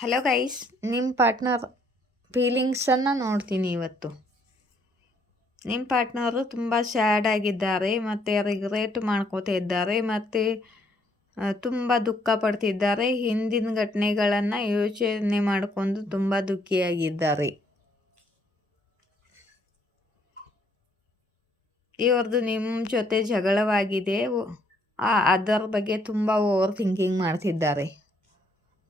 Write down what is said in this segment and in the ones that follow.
Hello guys, ನಿಮ್ಮ partner ಫೀಲಿಂಗ್ಸನ್ನು ನೋಡ್ತೀನಿ ಇವತ್ತು. ನಿಮ್ಮ ಪಾರ್ಟ್ನರು ತುಂಬ ಸ್ಯಾಡ್ ಆಗಿದ್ದಾರೆ ಮತ್ತು ರಿಗ್ರೆಟ್ ಮಾಡ್ಕೋತಾ ಇದ್ದಾರೆ ಮತ್ತು ತುಂಬ ದುಃಖ ಪಡ್ತಿದ್ದಾರೆ. ಹಿಂದಿನ ಘಟನೆಗಳನ್ನು ಯೋಚನೆ ಮಾಡಿಕೊಂಡು ತುಂಬ ದುಃಖಿಯಾಗಿದ್ದಾರೆ. ಇವ್ರದ್ದು ನಿಮ್ಮ ಜೊತೆ ಜಗಳವಾಗಿದೆ, ಅದರ ಬಗ್ಗೆ ತುಂಬ ಓವರ್ ಥಿಂಕಿಂಗ್ ಮಾಡ್ತಿದ್ದಾರೆ.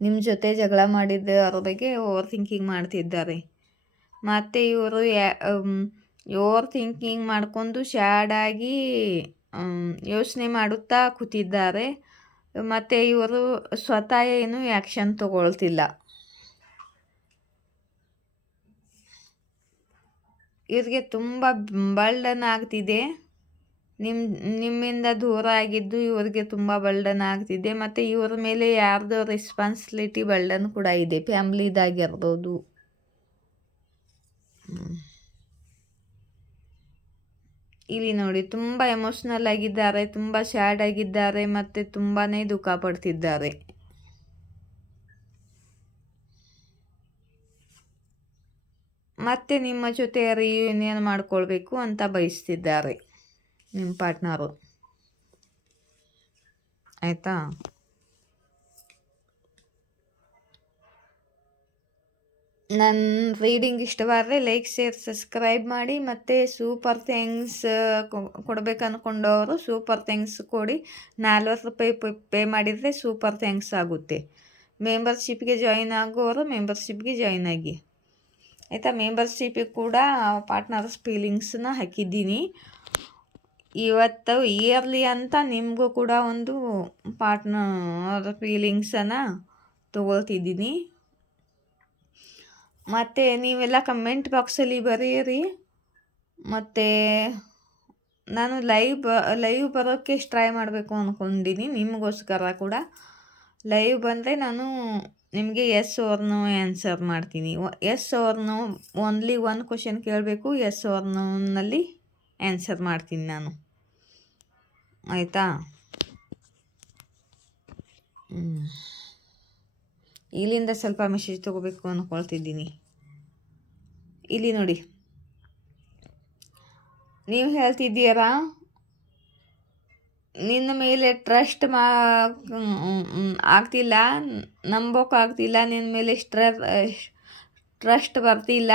ನಿಮ್ಮ ಜೊತೆ ಜಗಳ ಮಾಡಿದ್ದರ ಬಗ್ಗೆ ಓವರ್ ಥಿಂಕಿಂಗ್ ಮಾಡ್ತಿದ್ದಾರೆ. ಮತ್ತು ಇವರು ಓವರ್ ಥಿಂಕಿಂಗ್ ಮಾಡಿಕೊಂಡು ಸ್ಯಾಡಾಗಿ ಯೋಚನೆ ಮಾಡುತ್ತಾ ಕೂತಿದ್ದಾರೆ. ಮತ್ತು ಇವರು ಸ್ವತಃ ಏನು ಆ್ಯಕ್ಷನ್ ತಗೊಳ್ತಿಲ್ಲ. ಇವ್ರಿಗೆ ತುಂಬ ಬರ್ಡನ್ ಆಗ್ತಿದೆ. ನಿಮ್ಮಿಂದ ದೂರ ಆಗಿದ್ದು ಇವ್ರಿಗೆ ತುಂಬ ಬರ್ಡನ್ ಆಗ್ತಿದೆ. ಮತ್ತು ಇವ್ರ ಮೇಲೆ ಯಾರ್ದೋ ರೆಸ್ಪಾನ್ಸಿಬಿಲಿಟಿ ಬರ್ಡನ್ ಕೂಡ ಇದೆ, ಫ್ಯಾಮ್ಲಿದಾಗಿರ್ಬೋದು. ಇಲ್ಲಿ ನೋಡಿ, ತುಂಬ ಎಮೋಷ್ನಲ್ ಆಗಿದ್ದಾರೆ, ತುಂಬ ಸ್ಯಾಡ್ ಆಗಿದ್ದಾರೆ ಮತ್ತು ತುಂಬಾ ದುಃಖ ಪಡ್ತಿದ್ದಾರೆ. ಮತ್ತೆ ನಿಮ್ಮ ಜೊತೆ ರಿಯೂನಿಯನ್ ಮಾಡ್ಕೊಳ್ಬೇಕು ಅಂತ ಬಯಸ್ತಿದ್ದಾರೆ ನಿಮ್ಮ ಪಾರ್ಟ್ನರು. ಆಯಿತಾ? ನನ್ನ ರೀಡಿಂಗ್ ಇಷ್ಟವಾದರೆ ಲೈಕ್, ಶೇರ್, ಸಬ್ಸ್ಕ್ರೈಬ್ ಮಾಡಿ. ಮತ್ತು ಸೂಪರ್ ಥ್ಯಾಂಕ್ಸ್ ಕೊಡಬೇಕು ಅಂದ್ಕೊಂಡವರು ಸೂಪರ್ ಥ್ಯಾಂಕ್ಸ್ ಕೊಡಿ. ₹40 ಪೇ ಮಾಡಿದರೆ ಸೂಪರ್ ಥ್ಯಾಂಕ್ಸ್ ಆಗುತ್ತೆ. ಮೆಂಬರ್ಶಿಪ್ಗೆ ಜಾಯಿನ್ ಆಗೋರು ಮೆಂಬರ್ಶಿಪ್ಗೆ ಜಾಯಿನ್ ಆಗಿ. ಆಯಿತಾ? ಮೆಂಬರ್ಶಿಪಿಗೆ ಕೂಡ ಪಾರ್ಟ್ನರ್ಸ್ ಫೀಲಿಂಗ್ಸನ್ನ ಹಾಕಿದ್ದೀನಿ. ಇವತ್ತು ಇಯರ್ಲಿ ಅಂತ ನಿಮಗೂ ಕೂಡ ಒಂದು ಪಾರ್ಟ್ನರ್ ಫೀಲಿಂಗ್ಸನ್ನು ತಗೊಳ್ತಿದ್ದೀನಿ. ಮತ್ತು ನೀವೆಲ್ಲ ಕಮೆಂಟ್ ಬಾಕ್ಸಲ್ಲಿ ಬರೆಯಿರಿ. ಮತ್ತು ನಾನು ಲೈವ್ ಬರೋಕ್ಕೆ ಟ್ರೈ ಮಾಡಬೇಕು ಅಂದ್ಕೊಂಡಿನಿ. ನಿಮಗೋಸ್ಕರ ಕೂಡ ಲೈವ್ ಬಂದರೆ ನಾನು ನಿಮಗೆ ಎಸ್ ಆರ್ ನೋ ಆನ್ಸರ್ ಮಾಡ್ತೀನಿ. ಎಸ್ ಆರ್ ನೋ, ಓನ್ಲಿ ಒಂದು ಕ್ವಶನ್ ಕೇಳಬೇಕು, ಎಸ್ ಆರ್ ನೋನಲ್ಲಿ ಆನ್ಸರ್ ಮಾಡ್ತೀನಿ ನಾನು. ಆಯಿತಾ? ಇಲ್ಲಿಂದ ಸ್ವಲ್ಪ ಮೆಸೇಜ್ ತೊಗೋಬೇಕು ಅಂದ್ಕೊಳ್ತಿದ್ದೀನಿ. ಇಲ್ಲಿ ನೋಡಿ, ನೀವು ಹೇಳ್ತಿದ್ದೀರಾ ನಿನ್ನ ಮೇಲೆ ಟ್ರಸ್ಟ್ ಆಗ್ತಿಲ್ಲ, ನಂಬೋಕ್ಕಾಗ್ತಿಲ್ಲ, ನಿನ್ನ ಮೇಲೆ ಟ್ರಸ್ಟ್ ಬರ್ತಿಲ್ಲ,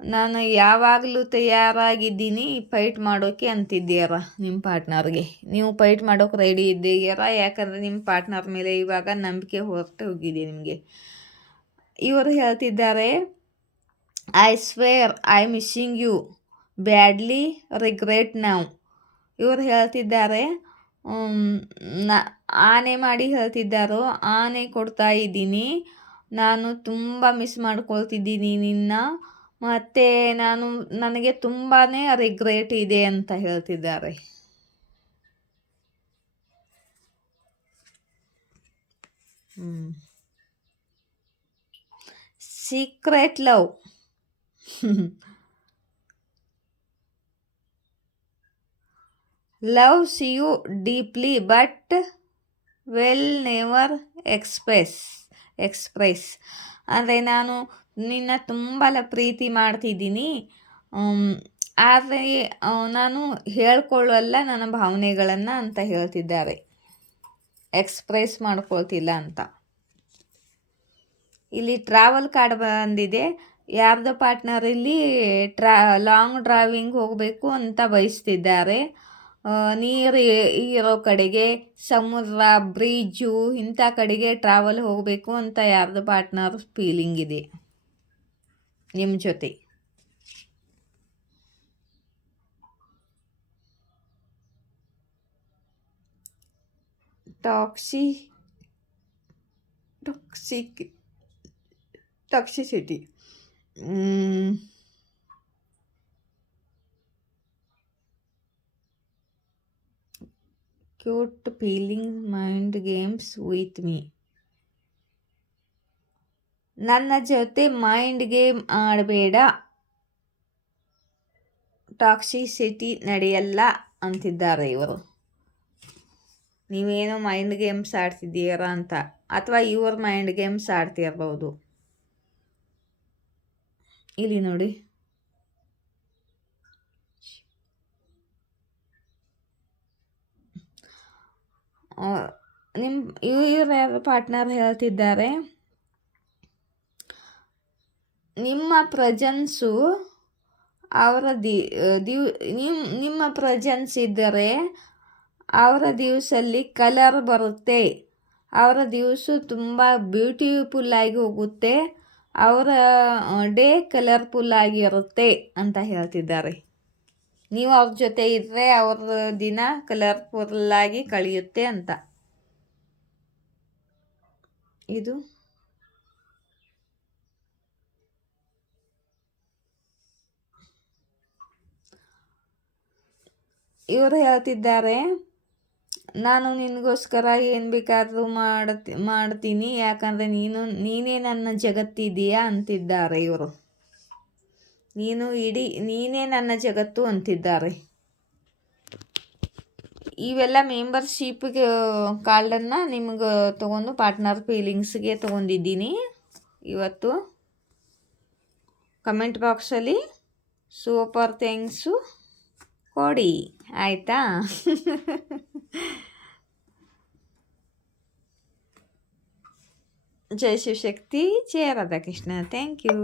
ನಾನು ಯಾವಾಗಲೂ ತಯಾರಾಗಿದ್ದೀನಿ ಫೈಟ್ ಮಾಡೋಕ್ಕೆ ಅಂತಿದ್ದೀರ ನಿಮ್ಮ ಪಾರ್ಟ್ನರ್ಗೆ. ನೀವು ಫೈಟ್ ಮಾಡೋಕೆ ರೆಡಿ ಇದ್ದೀರಾ, ಯಾಕಂದರೆ ನಿಮ್ಮ ಪಾರ್ಟ್ನರ್ ಮೇಲೆ ಇವಾಗ ನಂಬಿಕೆ ಹೊರಟು ಹೋಗಿದೆ ನಿಮಗೆ. ಇವರು ಹೇಳ್ತಿದ್ದಾರೆ, I swear I missing you badly, regret now. ಇವರು ಹೇಳ್ತಿದ್ದಾರೆ, ಆನೆ ಮಾಡಿ ಹೇಳ್ತಿದ್ದಾರೋ, ಆನೆ ಕೊಡ್ತಾ ಇದ್ದೀನಿ, ನಾನು ತುಂಬ ಮಿಸ್ ಮಾಡ್ಕೊಳ್ತಿದ್ದೀನಿ ನಿನ್ನ, ಮತ್ತು ನನಗೆ ತುಂಬಾ ರಿಗ್ರೆಟ್ ಇದೆ ಅಂತ ಹೇಳ್ತಿದ್ದಾರೆ. Secret love. loves you deeply but will never express. ಅಂದರೆ ನಾನು ನಿನ್ನ ತುಂಬ ಪ್ರೀತಿ ಮಾಡ್ತಿದ್ದೀನಿ, ಆದರೆ ನಾನು ಹೇಳ್ಕೊಳ್ಳಲ್ಲ ನನ್ನ ಭಾವನೆಗಳನ್ನು ಅಂತ ಹೇಳ್ತಿದ್ದಾರೆ. ಎಕ್ಸ್ಪ್ರೆಸ್ ಮಾಡ್ಕೊಳ್ತಿಲ್ಲ ಅಂತ. ಇಲ್ಲಿ ಟ್ರಾವೆಲ್ ಕಾರ್ಡ್ ಬಂದಿದೆ. ಯಾರ್ದೋ ಪಾರ್ಟ್ನರ್ ಇಲ್ಲಿ ಲಾಂಗ್ ಡ್ರೈವಿಂಗ್ ಹೋಗಬೇಕು ಅಂತ ಬಯಸ್ತಿದ್ದಾರೆ. ನೀರು ಇರೋ ಕಡೆಗೆ, ಸಮುದ್ರ, ಬ್ರಿಡ್ಜು ಇಂಥ ಕಡೆಗೆ ಟ್ರಾವೆಲ್ ಹೋಗಬೇಕು ಅಂತ ಯಾರ್ದು ಪಾರ್ಟ್ನರ್ ಫೀಲಿಂಗ್ ಇದೆ ನಿಮ್ಮ ಜೊತೆ. Toxicity. Cute feeling mind games with me. ನನ್ನ ಜೊತೆ ಮೈಂಡ್ ಗೇಮ್ ಆಡಬೇಡ, ಟಾಕ್ಸಿಸಿಟಿ ನಡೆಯಲ್ಲ ಅಂತಿದ್ದಾರೆ ಇವರು. ನೀವೇನೋ ಮೈಂಡ್ ಗೇಮ್ಸ್ ಆಡ್ತಿದ್ದೀರಾ ಅಂತ, ಅಥವಾ ಇವ್ರ ಮೈಂಡ್ ಗೇಮ್ಸ್ ಆಡ್ತಿರ್ಬೋದು. ಇಲ್ಲಿ ನೋಡಿ, ಇವ್ರ ಪಾರ್ಟ್ನರ್ ಹೇಳ್ತಿದ್ದಾರೆ, ನಿಮ್ಮ ಪ್ರೆಜೆನ್ಸು ಅವರ ನಿಮ್ಮ ಪ್ರೆಜೆನ್ಸ್ ಇದ್ದರೆ ಅವರ ದಿವಸಲ್ಲಿ ಕಲರ್ ಬರುತ್ತೆ, ಅವರ ದಿವಸ ತುಂಬ ಬ್ಯೂಟಿಫುಲ್ಲಾಗಿ ಹೋಗುತ್ತೆ, ಅವರ ಡೇ ಕಲರ್ಫುಲ್ಲಾಗಿರುತ್ತೆ ಅಂತ ಹೇಳ್ತಿದ್ದಾರೆ. ನೀವು ಅವ್ರ ಜೊತೆ ಇದ್ದರೆ ಅವ್ರ ದಿನ ಕಲರ್ಫುಲ್ಲಾಗಿ ಕಳೆಯುತ್ತೆ ಅಂತ. ಇದು ಇವರು ಹೇಳ್ತಿದ್ದಾರೆ, ನಾನು ನಿನಗೋಸ್ಕರ ಏನು ಬೇಕಾದರೂ ಮಾಡ್ತೀನಿ, ಯಾಕಂದರೆ ನೀನೇ ನನ್ನ ಜಗತ್ತಿದೆಯಾ ಅಂತಿದ್ದಾರೆ ಇವರು. ನೀನೇ ನನ್ನ ಜಗತ್ತು ಅಂತಿದ್ದಾರೆ. ಇವೆಲ್ಲ ಮೆಂಬರ್ಶಿಪ್ಗೆ ಕಾರ್ಡನ್ನು ನಿಮಗೆ ತೊಗೊಂಡು ಪಾರ್ಟ್ನರ್ ಫೀಲಿಂಗ್ಸ್ಗೆ ತೊಗೊಂಡಿದ್ದೀನಿ ಇವತ್ತು. ಕಮೆಂಟ್ ಬಾಕ್ಸಲ್ಲಿ ಸೂಪರ್ ಥ್ಯಾಂಕ್ಸು ಕೊಡಿ, ಆಯಿತಾ? ಜೈ ಶಿವಶಕ್ತಿ, ಜಯ ರಾಧಾಕೃಷ್ಣ. Thank you.